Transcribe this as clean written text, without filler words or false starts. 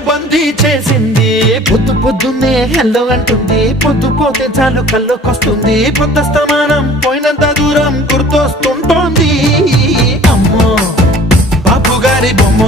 బందీ చేసింది పొద్దు పొద్దున్నే హెల్లో అంటుంది పొద్దు పోతే చాలు కళ్ళొకొస్తుంది పొద్దస్తమానం పోయినంత దూరం గుర్తొస్తుంటోంది అమ్మో బాపు గారి బొమ్మ